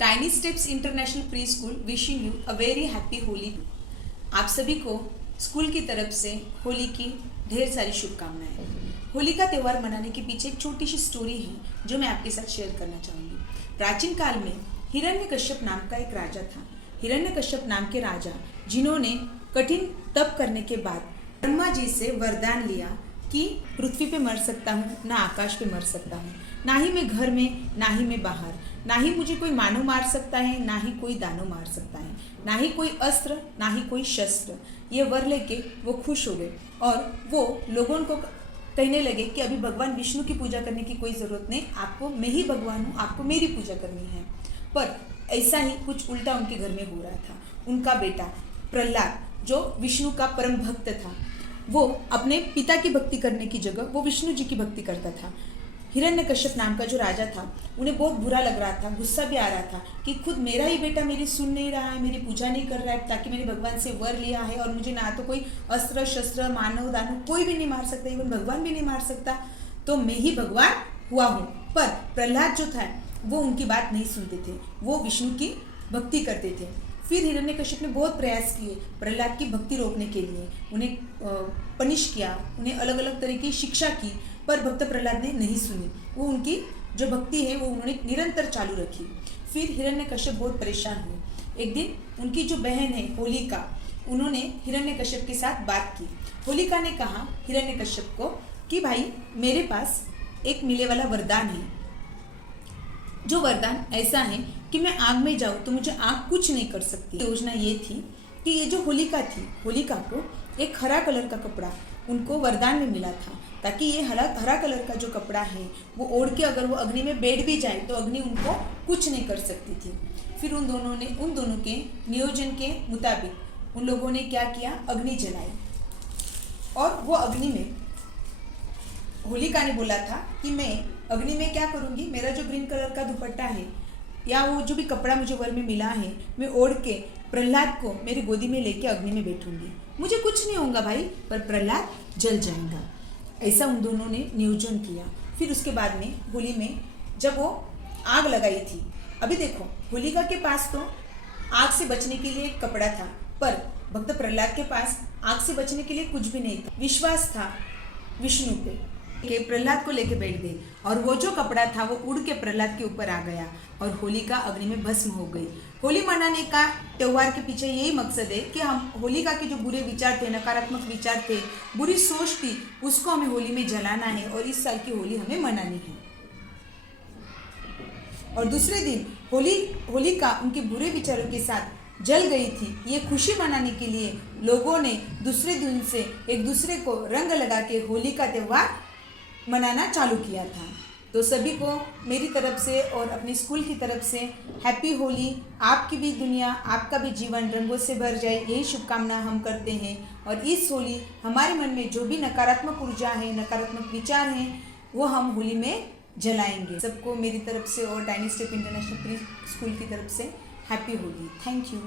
Tiny steps international pre school wishing you a very happy Holi. आप सभी को school की तरफ से होली की ढेर सारी शुभकामनाएं। होली का त्यौहार मनाने के पीछे एक छोटी सी स्टोरी है जो मैं आपके साथ शेयर करना चाहूँगी। प्राचीन काल में हिरण्यकश्यप नाम का एक राजा था। हिरण्यकश्यप नाम के राजा जिन्होंने कठिन तप करने के बाद ब्रह्मा जी से वरदान लिया कि पृथ्वी पे मर सकता हूँ, ना आकाश पे मर सकता हूँ, ना ही मैं घर में, ना ही मैं बाहर, ना ही मुझे कोई मानव मार सकता है, ना ही कोई दानव मार सकता है, ना ही कोई अस्त्र, ना ही कोई शस्त्र। ये वर लेके वो खुश हो गए और वो लोगों को कहने लगे कि अभी भगवान विष्णु की पूजा करने की कोई ज़रूरत नहीं, आपको मैं ही भगवान हूँ, आपको मेरी पूजा करनी है। पर ऐसा ही कुछ उल्टा उनके घर में हो रहा था। उनका बेटा प्रहलाद जो विष्णु का परम भक्त था, वो अपने पिता की भक्ति करने की जगह वो विष्णु जी की भक्ति करता था। हिरण्यकश्यप नाम का जो राजा था, उन्हें बहुत बुरा लग रहा था, गुस्सा भी आ रहा था कि खुद मेरा ही बेटा मेरी सुन नहीं रहा है, मेरी पूजा नहीं कर रहा है, ताकि मैंने भगवान से वर लिया है और मुझे ना तो कोई अस्त्र शस्त्र, मानव दानव कोई भी नहीं मार सकता, इवन भगवान भी नहीं मार सकता, तो मैं ही भगवान हुआ हूँ। पर प्रहलाद जो था वो उनकी बात नहीं सुनते थे, वो विष्णु की भक्ति करते थे। फिर हिरण्यकश्यप ने बहुत प्रयास किए प्रहलाद की भक्ति रोकने के लिए, उन्हें पनिश किया, उन्हें अलग अलग तरह की शिक्षा की, पर भक्त प्रहलाद ने नहीं सुनी। वो उनकी जो भक्ति है वो उन्होंने निरंतर चालू रखी। फिर हिरण्यकश्यप बहुत परेशान हुए। एक दिन उनकी जो बहन है होलिका, उन्होंने हिरण्यकश्यप के साथ बात की। होलिका ने कहा हिरण्यकश्यप को कि भाई मेरे पास एक मिले वाला वरदान है, जो वरदान ऐसा है कि मैं आग में जाऊँ तो मुझे आग कुछ नहीं कर सकती। योजना ये थी कि ये जो होलिका थी, होलिका को एक हरा कलर का कपड़ा उनको वरदान में मिला था, ताकि ये हरा कलर का जो कपड़ा है वो ओढ़ के अगर वो अग्नि में बैठ भी जाए तो अग्नि उनको कुछ नहीं कर सकती थी। फिर उन दोनों के नियोजन के मुताबिक उन लोगों ने क्या किया, अग्नि जलाई। और वो अग्नि में होलिका ने बोला था कि मैं अग्नि में क्या करूँगी, मेरा जो ग्रीन कलर का दुपट्टा है या वो जो भी कपड़ा मुझे वर में मिला है, मैं ओढ़ के प्रहलाद को मेरी गोदी में लेके अग्नि में बैठूंगी, मुझे कुछ नहीं होगा भाई, पर प्रहलाद जल जाएगा। ऐसा उन दोनों ने नियोजन किया। फिर उसके बाद में होली में जब वो आग लगाई थी, अभी देखो होलिका के पास तो आग से बचने के लिए एक कपड़ा था, पर भक्त प्रहलाद के पास आग से बचने के लिए कुछ भी नहीं था। विश्वास था विष्णु पे कि प्रहलाद को लेके बैठ गई और वो जो कपड़ा था वो उड़ के प्रहलाद के ऊपर आ गया और होलिका अग्नि में भस्म हो गई। होली मनाने का त्यौहार के पीछे यही मकसद है कि हम होलिका के जो बुरे विचार थे, नकारात्मक विचार थे, बुरी सोच थी, उसको हमें होली में जलाना है और इस साल की होली हमें मनानी है। और दूसरे दिन होलिका उनके बुरे विचारों के साथ जल गई थी। ये खुशी मनाने के लिए लोगों ने दूसरे दिन से एक दूसरे को रंग लगा के होली का त्यौहार मनाना चालू किया था। तो सभी को मेरी तरफ से और अपने स्कूल की तरफ से हैप्पी होली। आपकी भी दुनिया, आपका भी जीवन रंगों से भर जाए, यही शुभकामना हम करते हैं। और इस होली हमारे मन में जो भी नकारात्मक ऊर्जा है, नकारात्मक विचार हैं, वो हम होली में जलाएंगे। सबको मेरी तरफ से और tiny step international pre school की तरफ से हैप्पी होली। Thank you.